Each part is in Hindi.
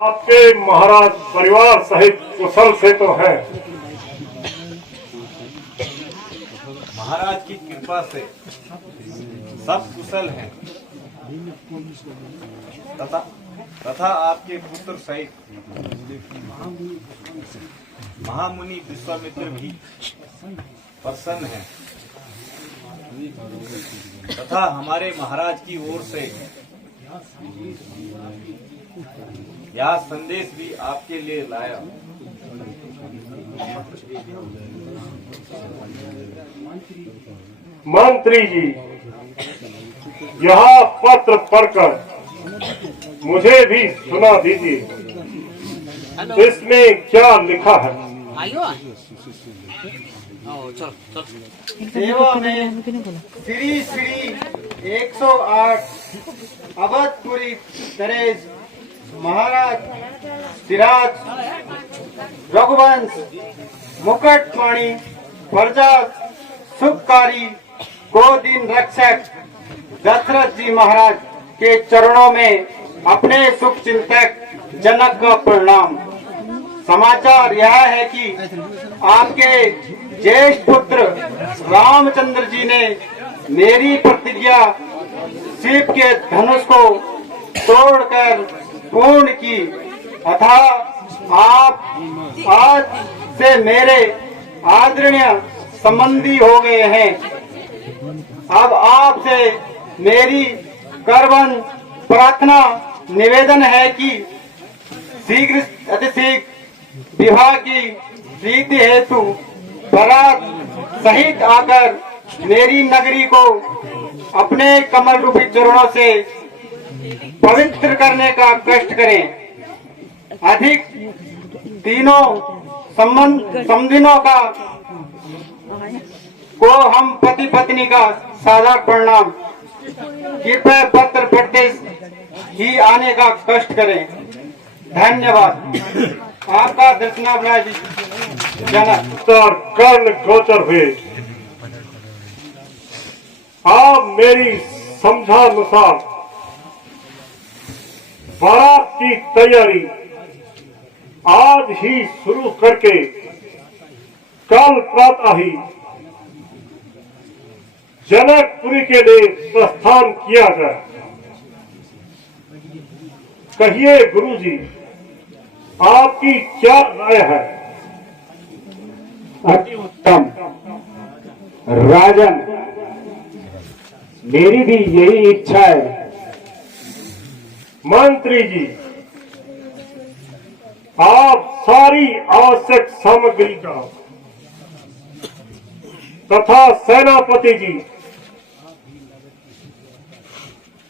आपके महाराज परिवार सहित कुशल से तो है। महाराज की कृपा से सब कुशल हैं तथा आपके पुत्र सहित महामुनि विश्वामित्र भी प्रसन्न हैं तथा हमारे महाराज की ओर से यह संदेश भी आपके लिए लाया। मंत्री जी, यह पत्र पढ़कर मुझे भी सुना दीजिए। इसमें क्या लिखा है? सेवा में श्री श्री 108 अवधपुरी नरेश महाराज सिराज रघुवंश मुकुटमणि प्रजा सुखकारी गोदीन रक्षक दशरथ जी महाराज के चरणों में अपने सुख चिंतक जनक का प्रणाम। समाचार यह है कि आपके ज्येष्ठ पुत्र रामचंद्र जी ने मेरी प्रतिज्ञा शिव के धनुष को तोड़कर पूर्ण की अथा आप आज से मेरे आदरणीय संबंधी हो गए हैं। अब आपसे मेरी करवन प्रार्थना निवेदन है कि शीघ्र अतिशीघ्र विवाह की रीति हेतु बारात सहित आकर मेरी नगरी को अपने कमल रूपी चरणों से पवित्र करने का कष्ट करें। अधिक तीनों समदिनों का को हम पति पत्नी का सादा प्रणाम। कृपया पत्र पढ़ते ही आने का कष्ट करें। धन्यवाद। आपका दर्शनाभिलाष जनक। कर्ण गोचर हुए। आप मेरी समझानुसार बारात की तैयारी आज ही शुरू करके कल प्रातः ही जनकपुरी के लिए प्रस्थान किया जाए। कहिए गुरुजी, आपकी क्या राय है? अति उत्तम राजन, मेरी भी यही इच्छा है। मंत्री जी, आप सारी आवश्यक सामग्री का तथा सेनापति जी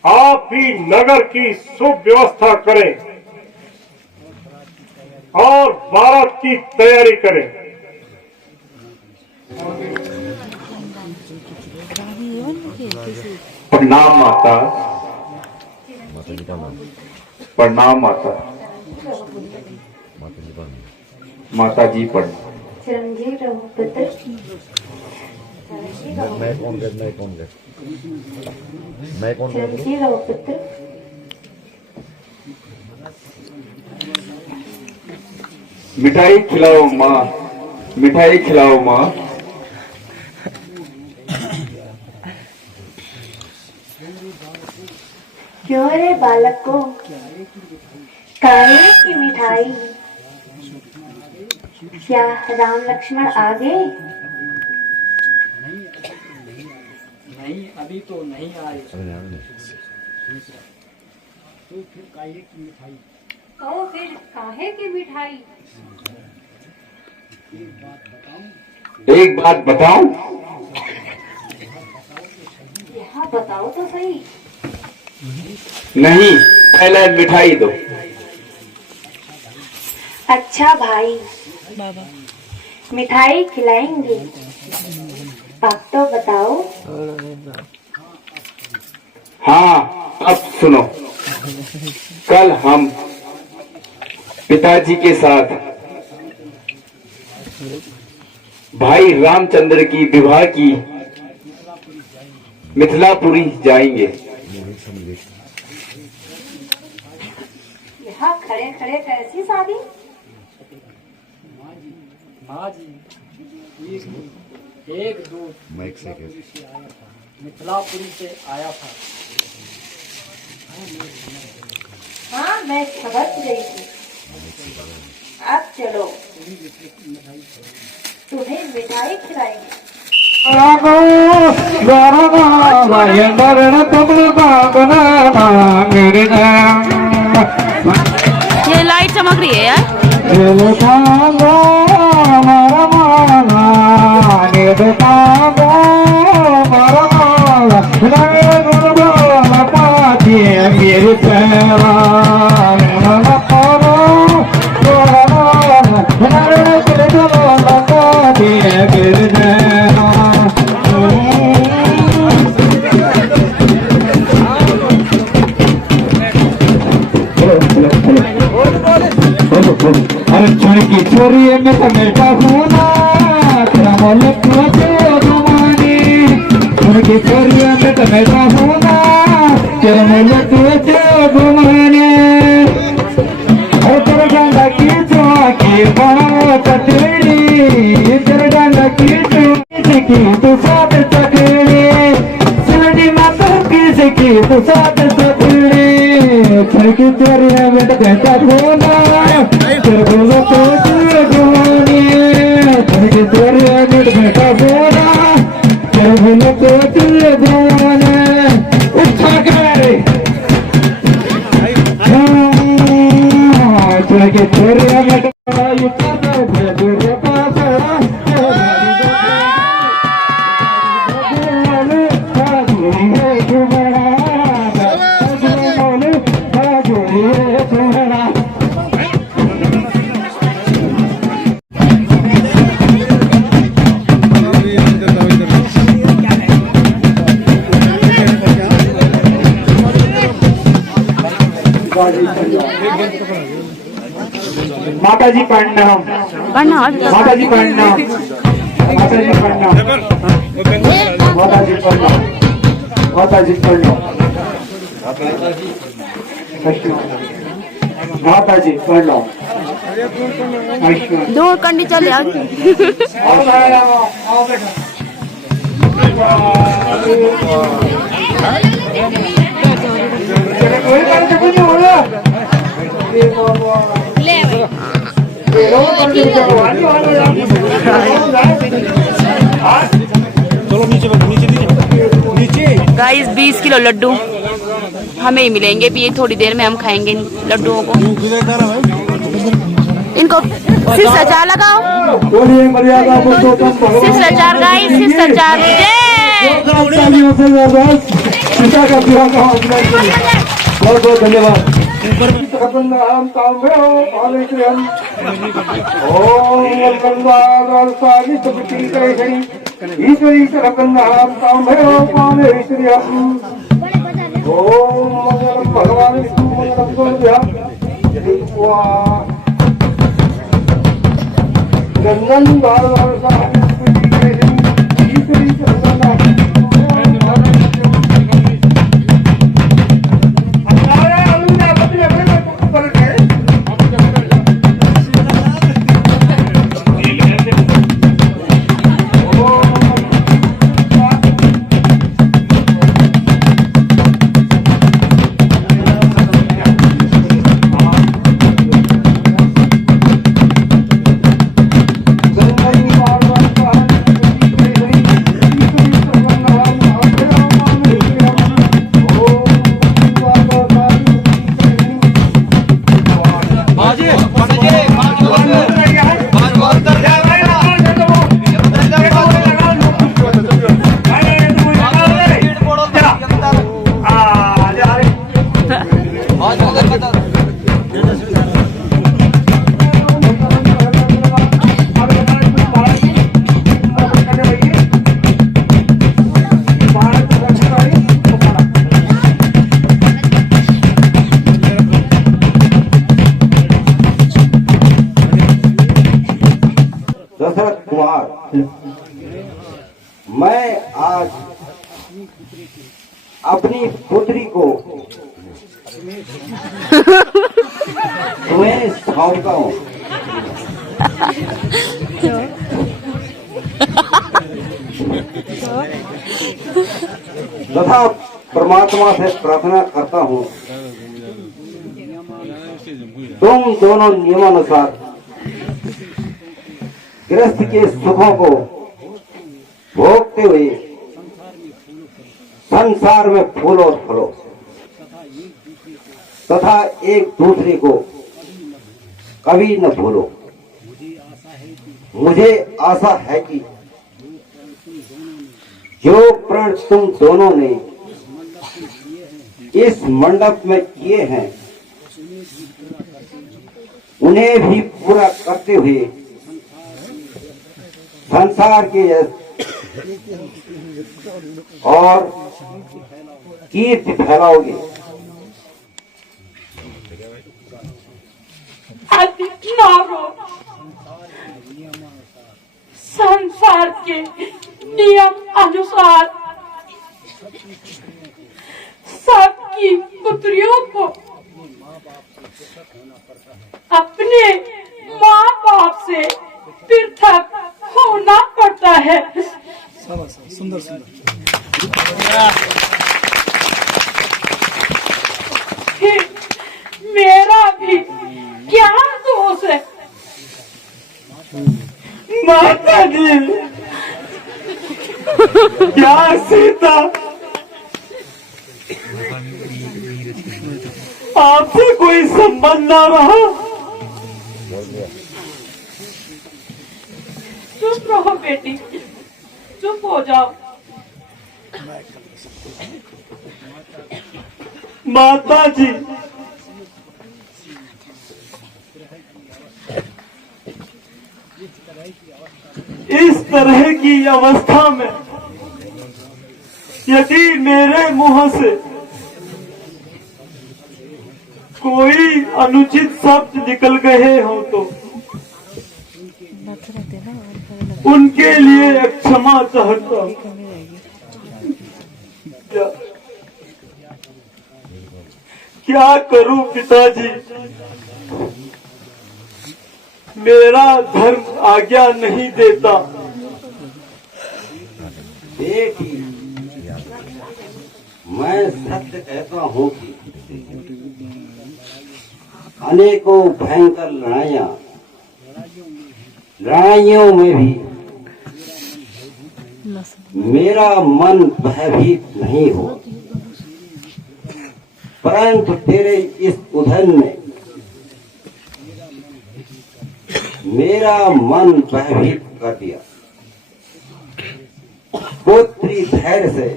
आप भी नगर की सुव्यवस्था करें और बारात की तैयारी करें। प्रणाम माता। प्रणाम माता। माता जी प्रणाम। चिरंजीव रहो पुत्र। चिरंजीव रहो पुत्र। मिठाई खिलाओ माँ, मिठाई खिलाओ माँ। क्यों रे बालक को काहे की मिठाई? क्या राम लक्ष्मण आ गए? नहीं, अभी तो नहीं आए। तो फिर काहे की मिठाई? कहो फिर काहे की मिठाई? एक बात बताऊं? यहाँ बताओ तो सही। नहीं, पहले मिठाई दो। अच्छा भाई, मिठाई खिलाएंगे। अब तो बताओ। हाँ, अब सुनो। कल हम पिताजी के साथ भाई रामचंद्र की विवाह की मिथिलापुरी जाएंगे। यहाँ खड़े खड़े कैसी शादी? माँ जी एक दूत मिथिलापुरी से आया था। हाँ मैं खबर रही थी। अब चलो तुम्हें मिठाई खिलाएंगे। ये लाइट चमक रही है यार। मेरे अरे की छोरी में तो मेरा होना तेरा मोल तुम्हारी की छोरी में तो मेरा होना तेरा मोल तुम्हारे तेरा डांडा की चौकी बड़ा कटेड़ी तेरा डांडा की चौकी तू साथ चकेड़ी सिलडी माता की तू साथ चकेड़ी की छोरी में तो मेरा होना तेरे बोलो तो जुआनी तेरे तेरे मिट बेटा बोला तेरे बोलो तो जुआनी उठा करे तेरे तेरे मिट उठा करे तेरे पास माता जी प्रणाम। माता जी प्रणाम। माता जी प्रणाम। माता जी प्रणाम। माता जी प्रणाम। माता जी प्रणाम। दूर कंडी चले गाइस 20 किलो लड्डू हमें ही मिलेंगे भी थोड़ी देर में। हम खाएंगे इन लड्डुओं को। इनको शिष्टाचार लगाओ। शिष्टाचार गाइस शिष्टाचार। बहुत बहुत धन्यवाद। ईश्वरी भगवान दशरथ कुमार, मैं आज अपनी पुत्री को तुम्हें सौंपता हूँ। तथा परमात्मा से प्रार्थना करता हूँ तुम दोनों नियमानुसार गृहस्थ के सुखों को भोगते हुए संसार में फूलो और फलो तथा एक दूसरे को कभी न भूलो। मुझे आशा है कि जो प्रण तुम दोनों ने इस मंडप में किए हैं उन्हें भी पूरा करते हुए संसार के और कीर्ति फैलाओगे। संसार के नियम अनुसार सबकी पुत्रियों को अपने माँ बाप से पृथक होना पड़ता है। सुंदर सुंदर। फिर मेरा भी क्या दोष है? माता जी, क्या सीता आपसे कोई संबंध ना रहा? चुप रहो बेटी, चुप हो जाओ। माता जी, इस तरह की अवस्था में यदि मेरे मुंह से कोई अनुचित शब्द निकल गए हो तो उनके लिए क्षमा चाहता हूं। क्या करूं पिताजी, मेरा धर्म आज्ञा नहीं देता। बेटी, मैं सत्य कहता हूँ कि अनेकों भयंकर लड़ाइयों में भी मेरा मन भयभीत नहीं हो, परंतु तेरे इस उधन में मेरा मन भयभीत कर दिया। पुत्री धैर्य से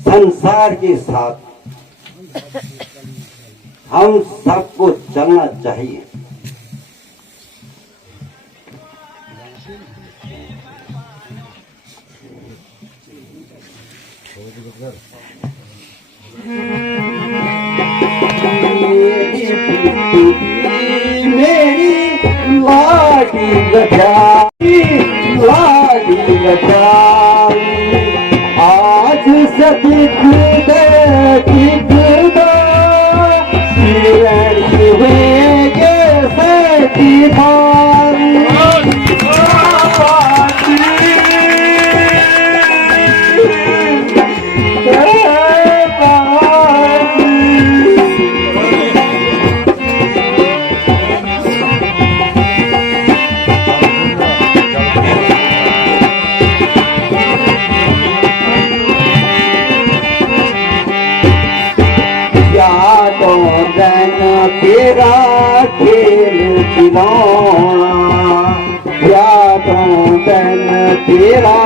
संसार के साथ हम सबको चलना चाहिए। मेरी लाडी लजाई आज से दिख दो तेरा खेल खिलौना, यादों तन तेरा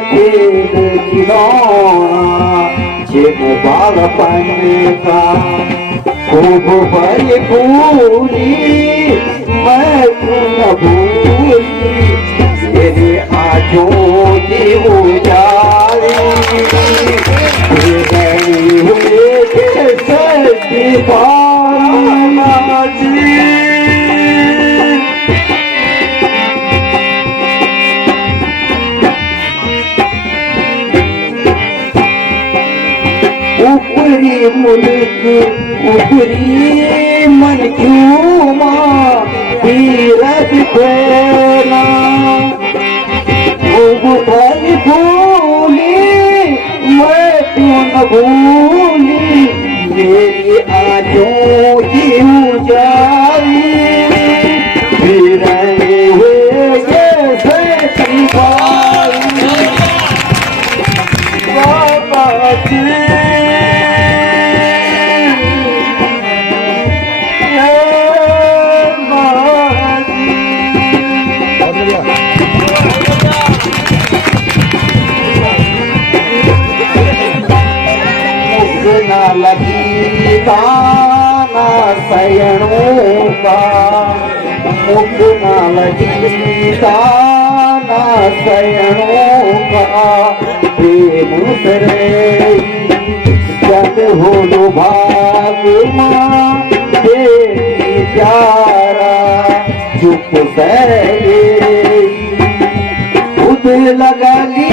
खेल खिलौना, जिन बालपन का खूब भरी मैं न भूली, तेरे आँखों की उजाली हुए ऊपरी प्रेरणा फल भूली मैं क्यों न भूली मेरी आँखों की उजाली फिर हुए कैसे बाबा जी लगी ताना सयनों का मुख न लगी ताना सयनों का प्रेम सरे जब हो लो भाग माँ बेटी प्यारा चुप सहे खुद लगा ली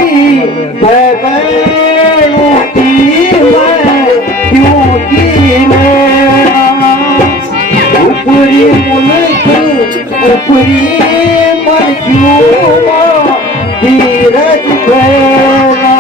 क्योंकि मैं ऊपरी मुल्क ऊपरी मन क्यों धीरज प्रेरणा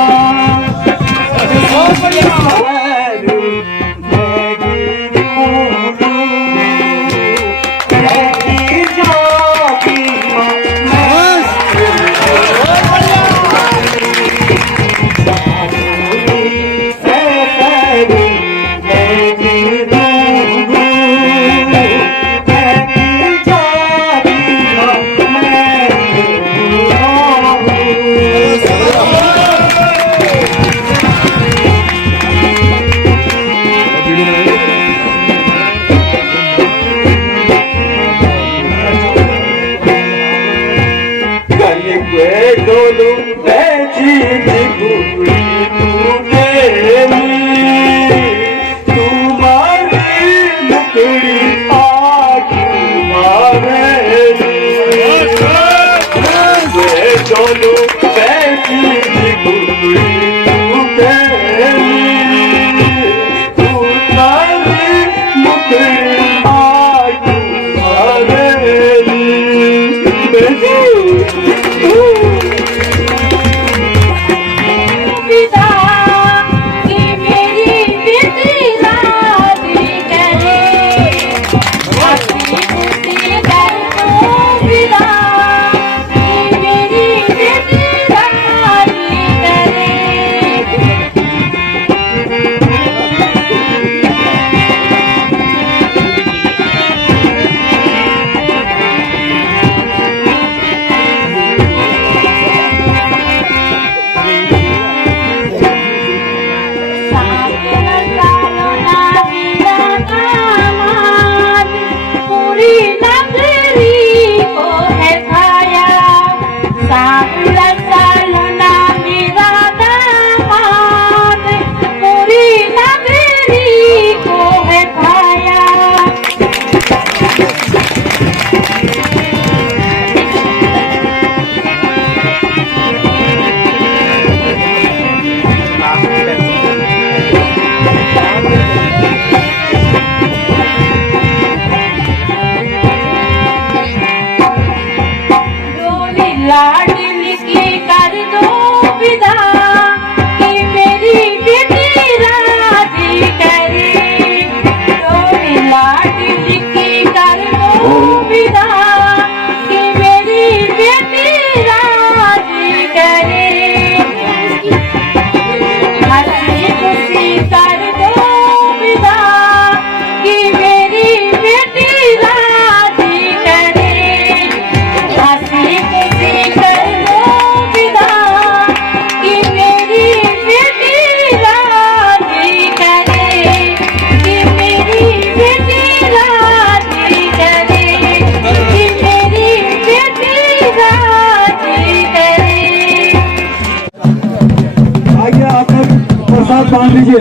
बांध लीजिए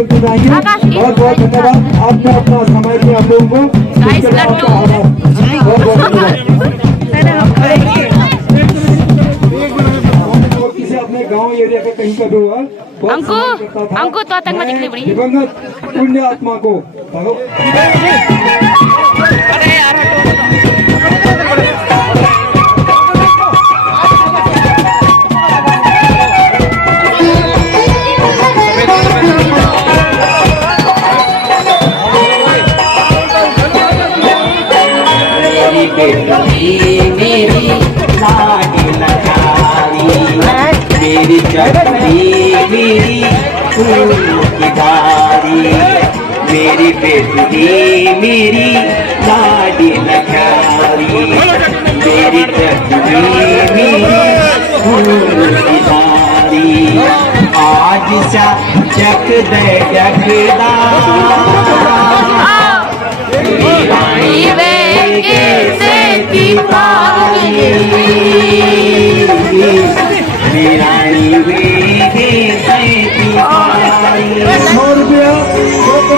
बहुत बहुत धन्यवाद। आपने अपना समय दिया आप लोगों को किसी अपने गांव एरिया का कहीं का भी हुआ हमको तो आतंक में दिखने पड़ी दिवंगत पुण्य आत्मा को बेटी मेरी लाडी लचारी मेरी चटनी मेरी फूल की डाली मेरी बेटी मेरी लाडी लचारी मेरी चटनी मेरी फूल की डाली आज सा चक दे जगदा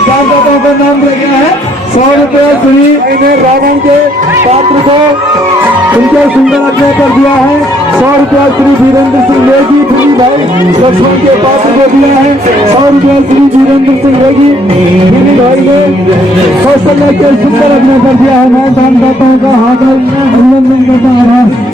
दानदाताओं का नाम दिया गया है। 100 रुपया श्री इन्हें रावण के पात्र को सुंदर सुंदर अक्षय कर दिया है। 100 रुपया श्री वीरेंद्र सिंह नेगी श्री भाई लक्ष्मण के पात्र को दिया है। 100 रुपया श्री वीरेंद्र सिंह नेगी श्री भाई ने कौशल्या के सुंदर अभिनय कर दिया है। मैं दानदाताओं का हार्दिक अभिनंदन करता हूँ।